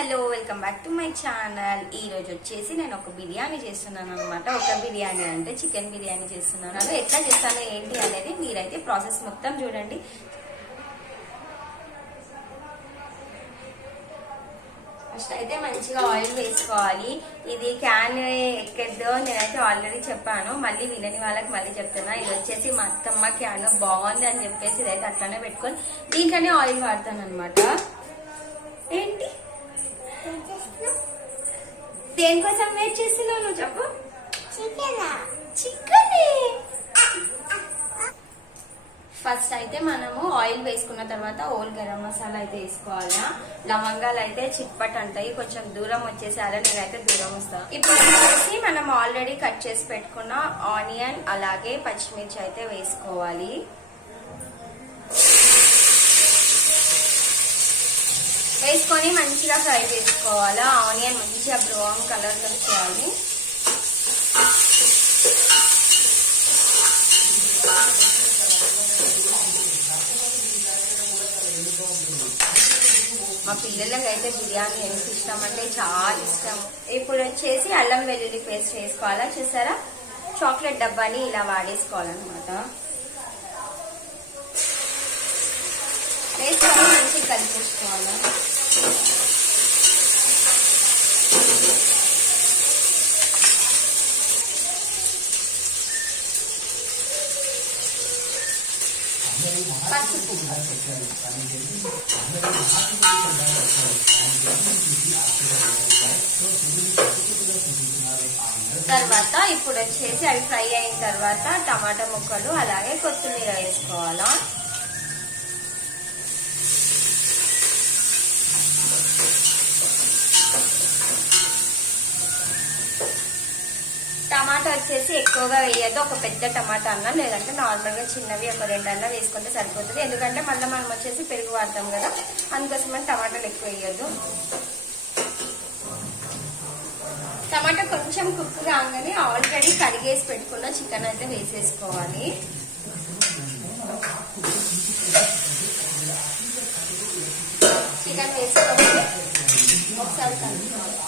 Hello welcome back to my channel. ఈ రోజు వచ్చేసి నేను ఒక బిర్యానీ చేస్తున్నాను అనమాట. ఒక బిర్యానీ అంటే చికెన్ బిర్యానీ చేస్తున్నాను. అది ఎట్లా చేస్తాను ఏంటి అనేది మీరైతే ప్రాసెస్ మొత్తం చూడండి. ఫస్ట్ అయితే మంచిగా ఆయిల్ వేసుకోవాలి. ఇది క్యాన్ ఎక్కద్దో నేనైతే ఆల్రెడీ చెప్పాను, మళ్ళీ వినని వాళ్ళకి మళ్ళీ చెప్తున్నా. ఇది వచ్చేసి మా అత్తమ్మ క్యాన్ బాగుంది అని చెప్పేసి ఇదైతే అట్లానే పెట్టుకొని దీంట్లోనే ఆయిల్ వాడతాను అనమాట. ఏంటి దేనికోసం వెయిట్ చేస్తున్నావు నువ్వు చెప్పు? చికెన్. ఫస్ట్ అయితే మనము ఆయిల్ వేసుకున్న తర్వాత ఓల్ గరం మసాలా అయితే వేసుకోవాలా. లవంగాలు అయితే చిట్పట్ అంటాయి, కొంచెం దూరం వచ్చేసారా, నేనైతే దూరం వస్తాను. ఇప్పుడు వచ్చేసి మనం ఆల్రెడీ కట్ చేసి పెట్టుకున్న ఆనియన్ అలాగే పచ్చిమిర్చి అయితే వేసుకోవాలి. వేసుకొని మంచిగా ఫ్రై చేసుకోవాలా. ఆనియన్ మంచిగా బ్రౌన్ కలర్ లో చేయాలి. మా పిల్లలకి అయితే బిర్యానీ ఎంత ఇష్టం అంటే చాలా ఇష్టం. ఇప్పుడు వచ్చేసి అల్లం వెల్లుల్లి పేస్ట్ వేసుకోవాలా. చూసారా, చాక్లెట్ డబ్బాని ఇలా వాడేసుకోవాలన్నమాట. వేసుకొని మంచిగా కలిపేసుకోవాలి. తర్వాత ఇప్పుడు వచ్చేసి అవి ఫ్రై అయిన తర్వాత టమాటా ముక్కలు అలాగే కొత్తిమీర వేసుకోవాలా. టమాటా వచ్చేసి ఎక్కువగా వేయద్దు. ఒక పెద్ద టమాటా అన్నా లేదంటే నార్మల్ గా చిన్నవి ఒక 2 అన్నా వేసుకుంటే సరిపోతుంది. ఎందుకంటే మళ్ళీ మనం వచ్చేసి పెరుగు వాడతాం కదా, అందుకోసమని టమాటాలు ఎక్కువ వేయద్దు. టమాటా కొంచెం కుక్ కాగానే ఆల్రెడీ కడిగేసి పెట్టుకున్న చికెన్ అయితే వేసేసుకోవాలి. చికెన్ వేసుకోవాలి, ఒకసారి కలుపుకోవాలి.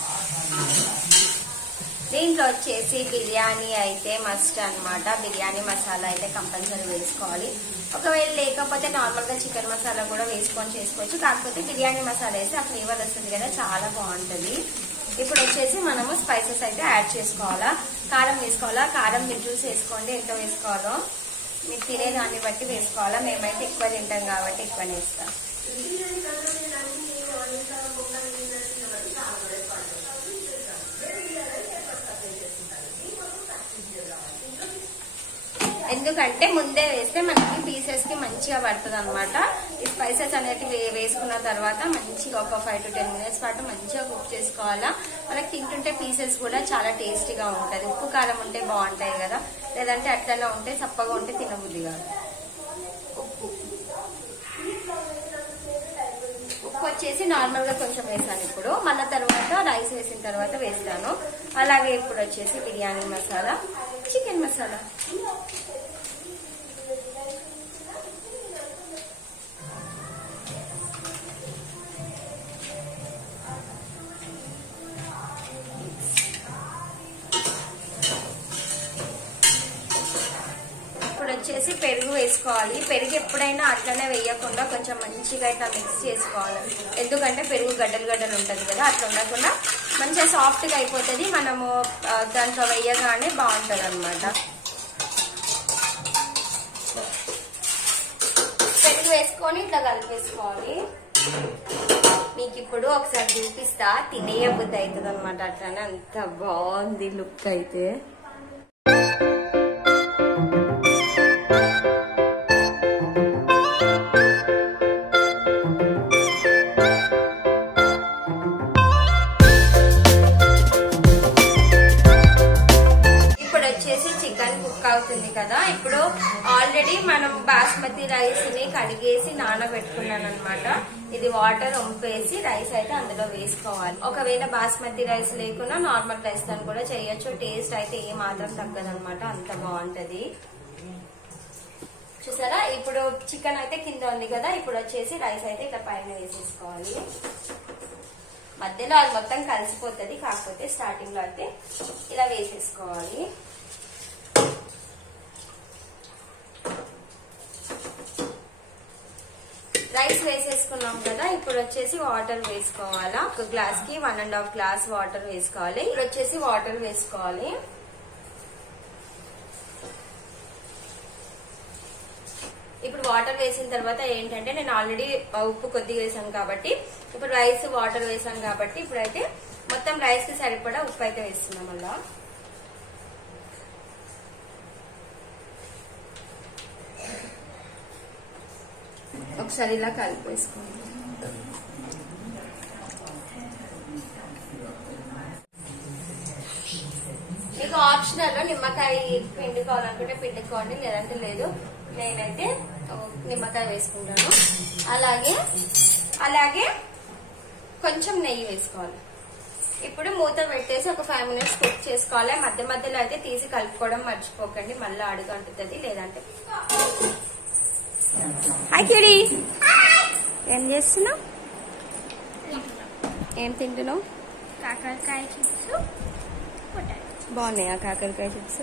దీంట్లో వచ్చేసి బిర్యానీ అయితే మస్ట్ అనమాట. బిర్యానీ మసాలా అయితే కంపల్సరీ వేసుకోవాలి. ఒకవేళ లేకపోతే నార్మల్ గా చికెన్ మసాలా కూడా వేసుకొని చేసుకోవచ్చు. కాకపోతే బిర్యానీ మసాలా వేస్తే ఆ ఫ్లేవర్ వస్తుంది కదా, చాలా బాగుంటుంది. ఇప్పుడు వచ్చేసి మనము స్పైసెస్ అయితే యాడ్ చేసుకోవాలా. కారం వేసుకోవాలా. కారం మీరు చూసి వేసుకోండి ఎంత వేసుకోవాలో, మీరు తినే దాన్ని బట్టి వేసుకోవాలా. మేమైతే ఎక్కువ తింటాం కాబట్టి ఎక్కువనే వేస్తాం. ఎందుకంటే ముందే వేస్తే మనకి పీసెస్ కి మంచిగా పడుతుంది అనమాట. ఈ స్పైసెస్ అనేవి వేసుకున్న తర్వాత మంచిగా ఒక 5 to 10 minutes పాటు మంచిగా కుక్ చేసుకోవాలా. మనకి తింటుంటే పీసెస్ కూడా చాలా టేస్టీగా ఉంటది. ఉప్పు కారం ఉంటే బాగుంటాయి కదా, లేదంటే అట్లనే ఉంటే చప్పగా ఉంటే తినబుద్ధి కాదు. ఉప్పు వచ్చేసి నార్మల్ గా కొంచెం వేసాను. ఇప్పుడు మళ్ళీ తర్వాత రైస్ వేసిన తర్వాత వేస్తాను. అలాగే ఇప్పుడు వచ్చేసి బిర్యానీ మసాలా, చికెన్ మసాలా, వచ్చేసి పెరుగు వేసుకోవాలి. పెరుగు ఎప్పుడైనా అట్లనే వేయకుండా కొంచెం మంచిగా ఇట్లా మిక్స్ చేసుకోవాలి. ఎందుకంటే పెరుగు గడ్డలు గడ్డలు ఉంటుంది కదా, అట్లా ఉండకుండా మంచిగా సాఫ్ట్ గా అయిపోతుంది. మనము దాంట్లో వేయగానే బాగుంటది అనమాట. పెరుగు వేసుకొని ఇట్లా కలిపేసుకోవాలి. మీకు ఇప్పుడు ఒకసారి చూపిస్తా, తినేయబుద్ధి అవుతుంది అనమాట. అట్లానే అంత బాగుంది లుక్ అయితే. అవుతుంది కదా, ఇప్పుడు ఆల్రెడీ మనం బాస్మతి రైస్ ని కడిగేసి నానబెట్టుకున్నాను అనమాట. ఇది వాటర్ వంపేసి రైస్ అయితే అందులో వేసుకోవాలి. ఒకవేళ బాస్మతి రైస్ లేకున్నా నార్మల్ రైస్ తో కూడా చేయొచ్చు. టేస్ట్ అయితే ఏ మాత్రం తగ్గదనమాట, అంత బాగుంటది. చూసారా, ఇప్పుడు చికెన్ అయితే కింద ఉంది కదా, ఇప్పుడు వచ్చేసి రైస్ అయితే ఇట్లా పైన వేసేసుకోవాలి. మధ్యలో అది మొత్తం కలిసిపోతుంది. కాకపోతే స్టార్టింగ్ లో అయితే ఇలా వేసేసుకోవాలి. రైస్ వేసేసుకున్నాం కదా, ఇప్పుడు వచ్చేసి వాటర్ వేసుకోవాలా. ఒక గ్లాస్ కి 1.5 గ్లాస్ వాటర్ వేసుకోవాలి. ఇప్పుడు వచ్చేసి వాటర్ వేసుకోవాలి. ఇప్పుడు వాటర్ వేసిన తర్వాత ఏంటంటే నేను ఆల్రెడీ ఉప్పు కొద్దిగా వేసాను కాబట్టి, ఇప్పుడు రైస్ వాటర్ వేసాను కాబట్టి ఇప్పుడైతే మొత్తం రైస్ కి సరిపడా ఉప్పు అయితే వేస్తున్నాం. అలా ఒకసారి ఇలా కలిపేసుకోండి. మీకు ఆప్షనల్ లో నిమ్మకాయ పిండుకోవాలనుకుంటే పిండుకోండి, లేదంటే లేదు. నేనైతే నిమ్మకాయ వేసుకుంటాను. అలాగే కొంచెం నెయ్యి వేసుకోవాలి. ఇప్పుడు మూత పెట్టేసి ఒక 5 minutes కుక్ చేసుకోవాలి. మధ్య మధ్యలో అయితే తీసి కలుపుకోవడం మర్చిపోకండి, మళ్ళీ అడుగు అంటుతుంది లేదంటే. హాయ్ కిడి, ఏం చేస్తున్నావు? ఏం తింటున్నావు? కాకరకాయ చిప్స్. బాగున్నాయా కాకరకాయ చిప్స్?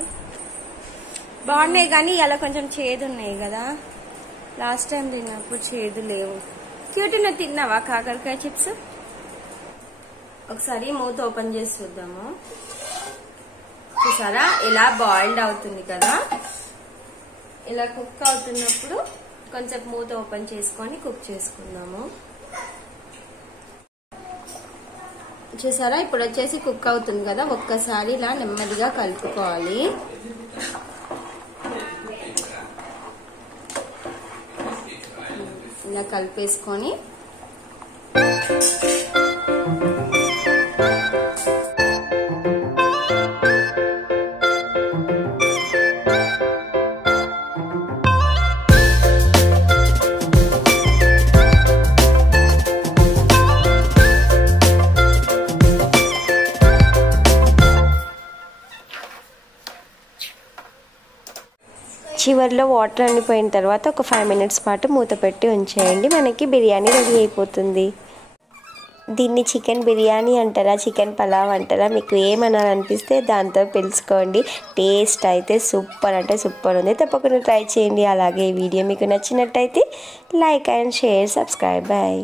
బాగున్నాయి కానీ ఇలా కొంచెం చేదు ఉన్నాయి కదా. లాస్ట్ టైం తిన్నప్పుడు చేదు లేవు. క్యూటీ, నువ్వు తిన్నావా కాకరకాయ చిప్స్? ఒకసారి మూత ఓపెన్ చేసి చూద్దాము. చూసారా ఇలా బాయిల్డ్ అవుతుంది కదా. ఇలా కుక్ అవుతున్నప్పుడు కొంచెం మూత ఓపెన్ చేసుకొని కుక్ చేసుకుందాము. చూసారా ఇప్పుడు వచ్చేసి కుక్ అవుతుంది కదా. ఒక్కసారి ఇలా నెమ్మదిగా కలుపుకోవాలి. ఇలా కలిపేసుకొని చివర్లో వాటర్ అనిపోయిన తర్వాత ఒక 5 minutes పాటు మూత పెట్టి ఉంచేయండి. మనకి బిర్యానీ రెడీ అయిపోతుంది. దీన్ని చికెన్ బిర్యానీ అంటారా, చికెన్ పలావ్ అంటారా, మీకు ఏమనాలనిపిస్తే దాంతో పిలుచుకోండి. టేస్ట్ అయితే సూపర్ అంటే సూపర్ ఉంది. తప్పకుండా ట్రై చేయండి. అలాగే ఈ వీడియో మీకు నచ్చినట్టయితే like and share, subscribe. Bye.